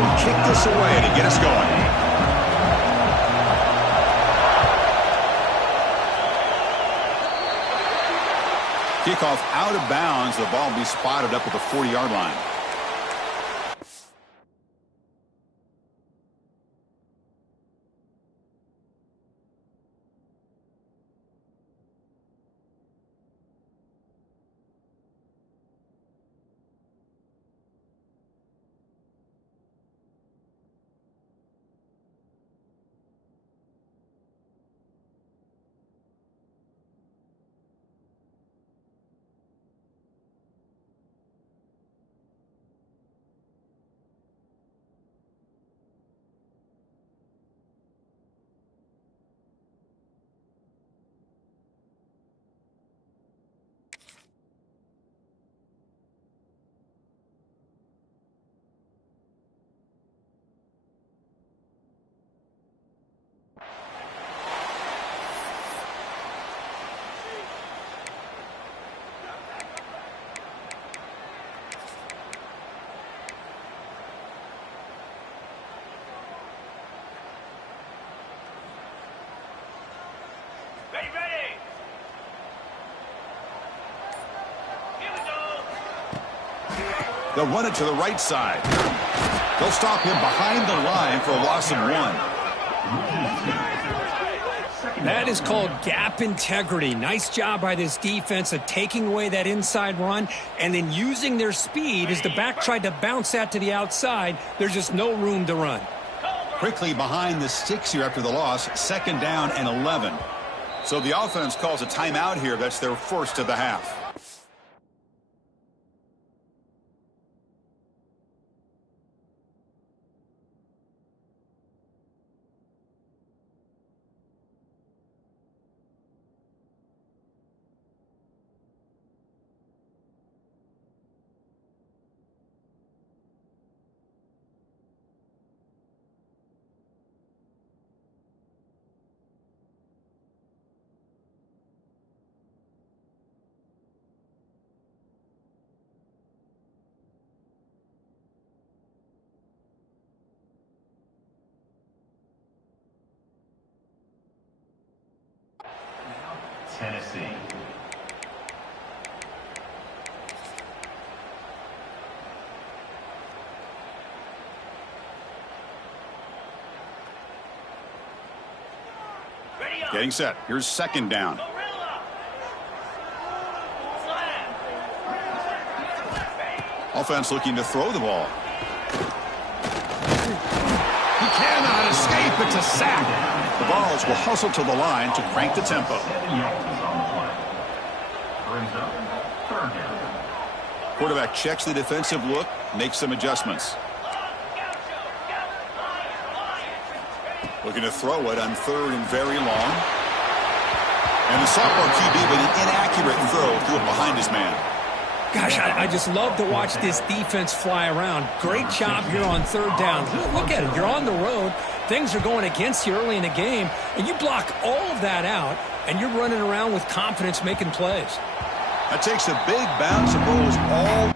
will kick this away to get us going. Kickoff out of bounds. The ball will be spotted up at the 40-yard line. They'll run it to the right side. They'll stop him behind the line for a loss of 1. That is called gap integrity. Nice job by this defense of taking away that inside run and then using their speed as the back tried to bounce that to the outside. There's just no room to run. Quickly behind the sticks here after the loss. 2nd down and 11. So the offense calls a timeout here. That's their first of the half. Tennessee. Getting set. Here's 2nd down. Offense looking to throw the ball. He cannot escape. It's a sack. The Vols will hustle to the line to crank the tempo. Quarterback checks the defensive look, makes some adjustments. Looking to throw it on 3rd and very long. And the sophomore QB with an inaccurate throw threw it behind his man. Gosh, I just love to watch this defense fly around. Great job here on 3rd down. Look at it. You're on the road. Things are going against you early in the game, and you block all of that out, and you're running around with confidence making plays. That takes a big bounce and rolls all.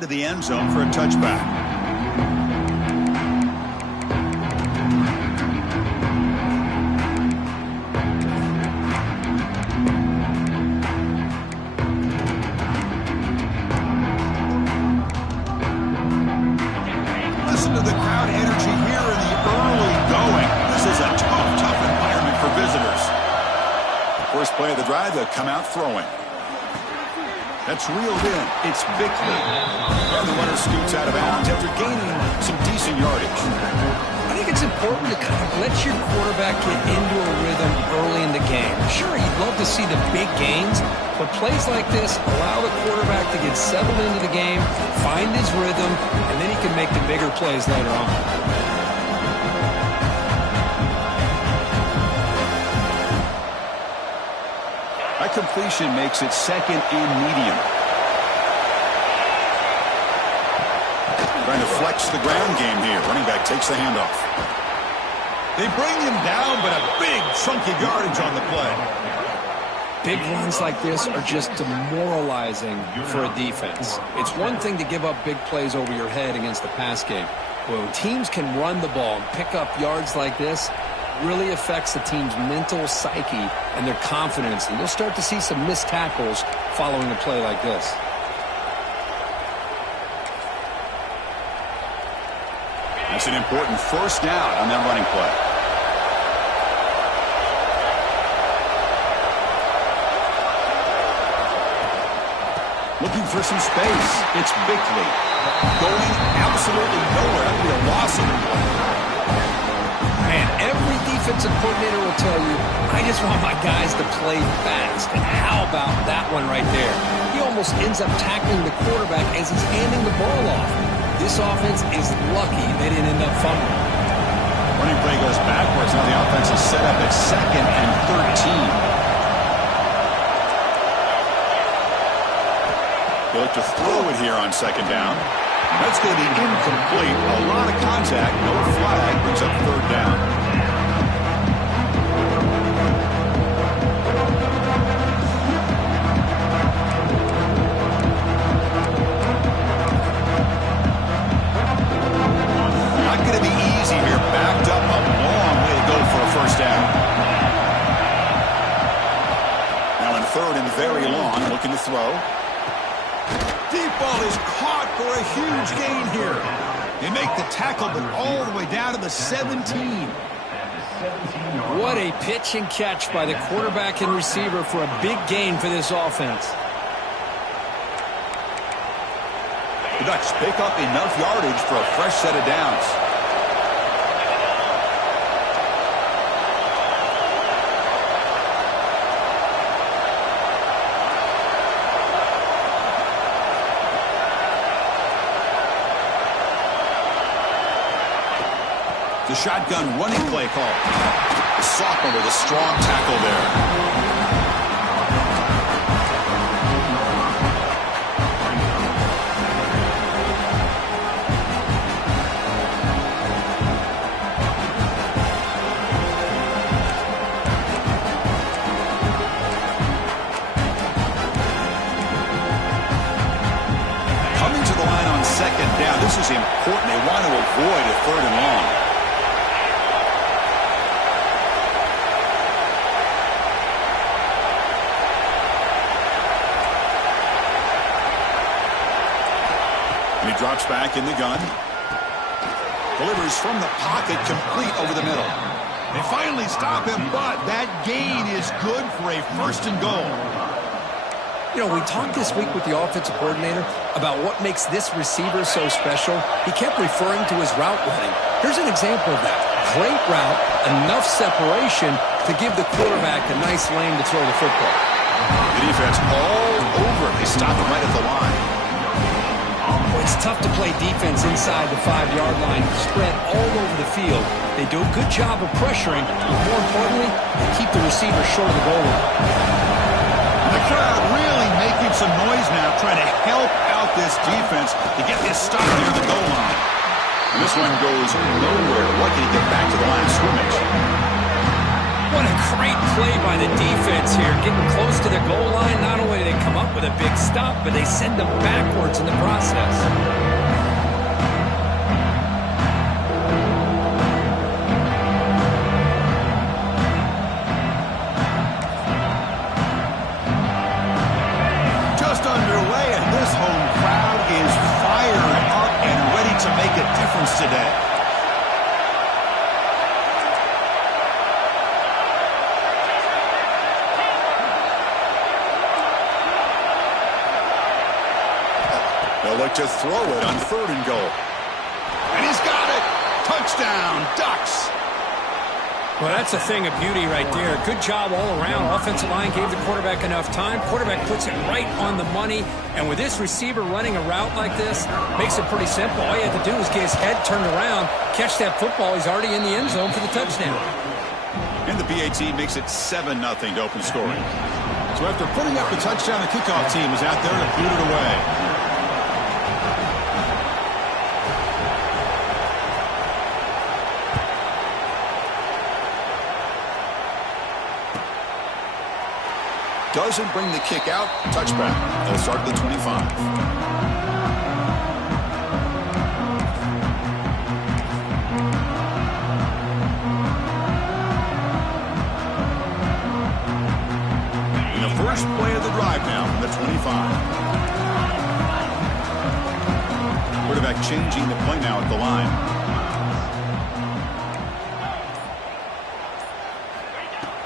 to the end zone for a touchback. Listen to the crowd energy here in the early going. This is a tough environment for visitors. First play of the drive, they'll come out throwing. That's reeled in. It's Bickley. And the runner scoots out of bounds after gaining some decent yardage. I think it's important to kind of let your quarterback get into a rhythm early in the game. Sure, you'd love to see the big gains, but plays like this allow the quarterback to get settled into the game, find his rhythm, and then he can make the bigger plays later on. That completion makes it second and medium. Trying to flex the ground game here. Running back takes the handoff. They bring him down, but a big chunky yardage on the play. Big runs like this are just demoralizing for a defense. It's one thing to give up big plays over your head against the pass game. When teams can run the ball and pick up yards like this, really affects the team's mental psyche and their confidence. And you'll start to see some missed tackles following a play like this. That's an important first down on that running play. Looking for some space. It's Bickley. Going absolutely nowhere. That'll be a loss of the play. Man, every defensive coordinator will tell you, I just want my guys to play fast. And how about that one right there? He almost ends up tackling the quarterback as he's handing the ball off. This offense is lucky they didn't end up fumbling. Running play goes backwards. Now the offense is set up at 2nd and 13. They look to throw it here on 2nd down. That's going to be incomplete. A lot of contact. No flag. Brings up 3rd down. Not going to be easy here. Backed up a long way to go for a first down. Now in 3rd and very long. Looking to throw. Deep ball is caught for a huge gain here. They make the tackle, but all the way down to the 17. What a pitch and catch by the quarterback and receiver for a big gain for this offense. The Ducks pick up enough yardage for a fresh set of downs. The shotgun running play call. The sophomore with a strong tackle there. Coming to the line on 2nd down. This is important. They want to avoid a 3rd and long. He drops back in the gun. Delivers from the pocket, complete over the middle. They finally stop him, but that gain is good for a 1st and goal. You know, we talked this week with the offensive coordinator about what makes this receiver so special. He kept referring to his route running. Here's an example of that. Great route, enough separation to give the quarterback a nice lane to throw the football. The defense all over it. They stop him right at the line. It's tough to play defense inside the 5-yard line, spread all over the field. They do a good job of pressuring, but more importantly, they keep the receiver short of the goal line. The crowd really making some noise now, trying to help out this defense to get this stop near the goal line. And this one goes nowhere. Lucky to get back to the line of scrimmage. What a great play by the defense here. Getting close to the goal line, not only do they come up with a big stop, but they send them backwards in the process. Just underway, and this home crowd is fired up and ready to make a difference today. They'll look to throw it on 3rd and goal. And he's got it. Touchdown, Ducks. Well, that's a thing of beauty right there. Good job all around. Offensive line gave the quarterback enough time. Quarterback puts it right on the money. And with this receiver running a route like this, makes it pretty simple. All you have to do is get his head turned around, catch that football. He's already in the end zone for the touchdown. And the PAT makes it 7-0 to open scoring. So after putting up the touchdown, the kickoff team is out there to boot it away. Doesn't bring the kick out. Touchback. They'll start at the 25. In the first play of the drive now from the 25. Quarterback changing the play now at the line.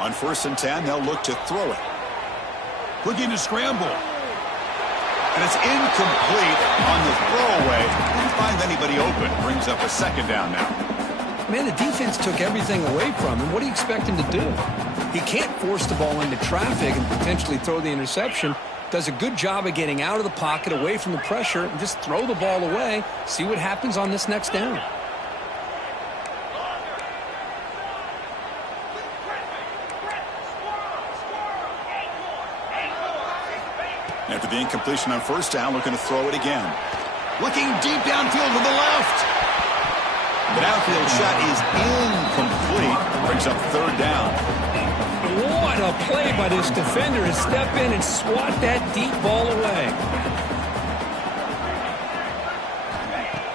On 1st and 10, they'll look to throw it. Looking to scramble. And it's incomplete on the throwaway. Didn't find anybody open. Brings up a 2nd down now. Man, the defense took everything away from him. What do you expect him to do? He can't force the ball into traffic and potentially throw the interception. Does a good job of getting out of the pocket, away from the pressure, and just throw the ball away. See what happens on this next down. After the incompletion on 1st down, looking to throw it again. Looking deep downfield to the left. The downfield shot is incomplete. Brings up 3rd down. What a play by this defender to step in and swat that deep ball away.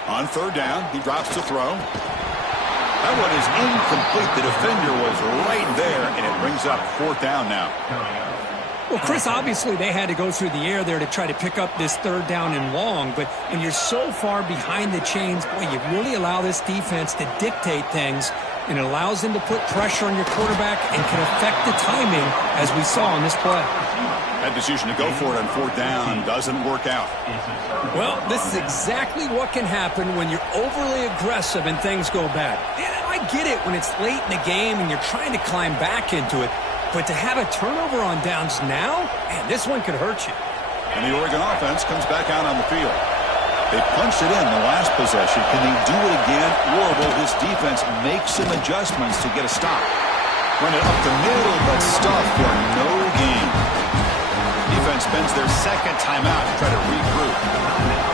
On 3rd down, he drops to throw. That one is incomplete. The defender was right there, and it brings up 4th down now. Well, Chris, obviously they had to go through the air there to try to pick up this 3rd down and long, but when you're so far behind the chains, boy, you really allow this defense to dictate things, and it allows them to put pressure on your quarterback and can affect the timing, as we saw on this play. That decision to go for it on 4th down doesn't work out. Well, this is exactly what can happen when you're overly aggressive and things go bad. And I get it when it's late in the game and you're trying to climb back into it. But to have a turnover on downs now, man, this one could hurt you. And the Oregon offense comes back out on the field. They punched it in the last possession. Can they do it again, or will this defense make some adjustments to get a stop? Run it up the middle, but stuff for no gain. Defense spends their 2nd timeout to try to regroup.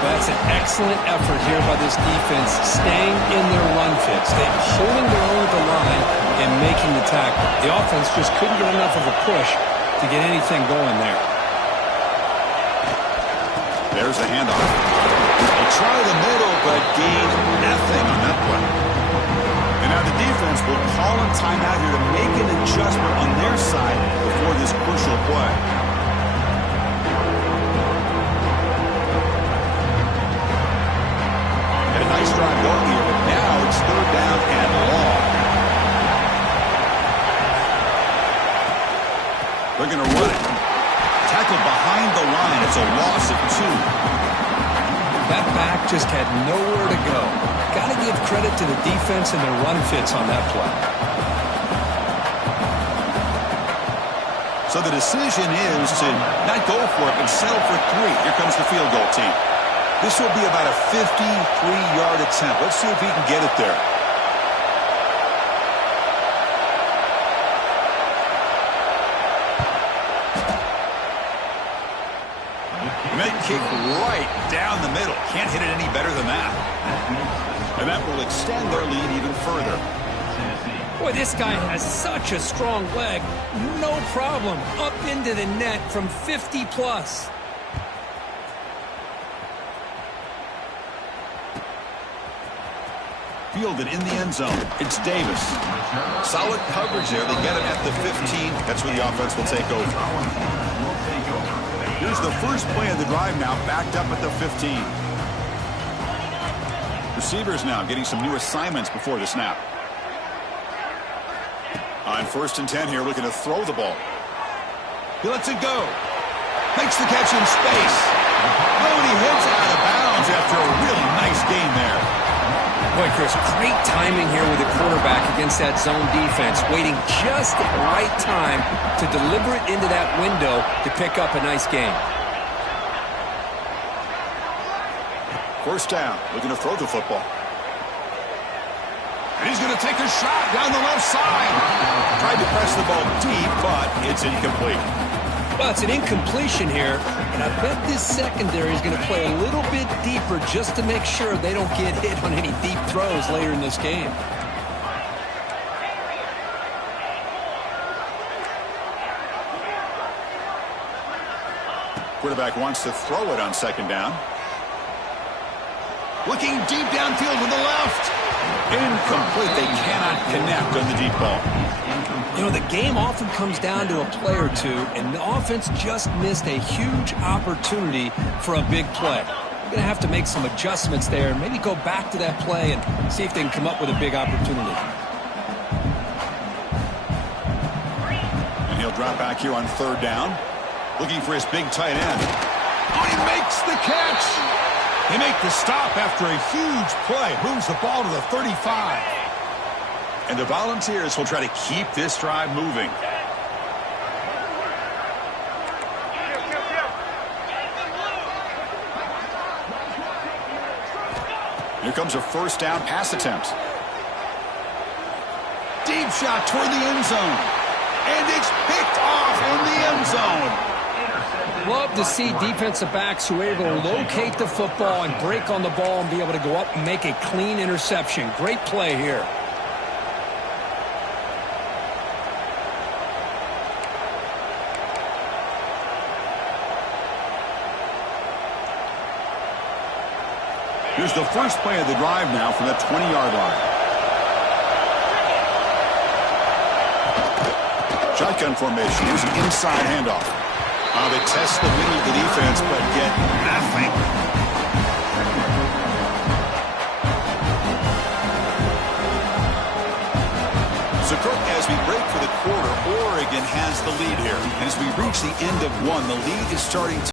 That's an excellent effort here by this defense, staying in their run fits. They're holding their own at the line and making the tackle. The offense just couldn't get enough of a push to get anything going there. There's the handoff. They try the middle, but gain nothing on that play. And now the defense will call a timeout here to make an adjustment on their side before this crucial play. And a nice drive going here, but now it's 3rd down and long. They're going to run it. Tackle behind the line. It's a loss of 2. That back just had nowhere to go. Got to give credit to the defense and their run fits on that play. So the decision is to not go for it, but settle for 3. Here comes the field goal team. This will be about a 53-yard attempt. Let's see if he can get it there. And that kick right down the middle. Can't hit it any better than that. And that will extend their lead even further. Boy, this guy has such a strong leg. No problem. Up into the net from 50 plus. Fielded in the end zone. It's Davis. Solid coverage there. They get him at the 15. That's where the offense will take over. Here's the first play of the drive now, backed up at the 15. Receivers now getting some new assignments before the snap. On 1st and 10 here, looking to throw the ball. He lets it go. Makes the catch in space. Oh, and he hits out of bounds after a really nice gain there. Boy, Chris, great timing here with the quarterback against that zone defense, waiting just at the right time to deliver it into that window to pick up a nice gain. First down, looking to throw the football. And he's going to take a shot down the left side. Tried to press the ball deep, but it's incomplete. Well, it's an incompletion here, and I bet this secondary is going to play a little bit deeper just to make sure they don't get hit on any deep throws later in this game. Quarterback wants to throw it on 2nd down. Looking deep downfield to the left. Incomplete. They cannot connect on the deep ball. You know, the game often comes down to a play or two, and the offense just missed a huge opportunity for a big play. They're going to have to make some adjustments there and maybe go back to that play and see if they can come up with a big opportunity. And he'll drop back here on 3rd down, looking for his big tight end. Oh, he makes the catch. They make the stop after a huge play. Moves the ball to the 35. And the Volunteers will try to keep this drive moving. Here comes a 1st down pass attempt. Deep shot toward the end zone. And it's picked off in the end zone. Love to see defensive backs who are able to locate the football and break on the ball and be able to go up and make a clean interception. Great play here. Here's the first play of the drive now from the 20-yard line. Shotgun formation. Here's an inside handoff. They test the middle of the defense, but get nothing. So, Kirk, as we break for the quarter, Oregon has the lead here. And as we reach the end of one, the lead is starting to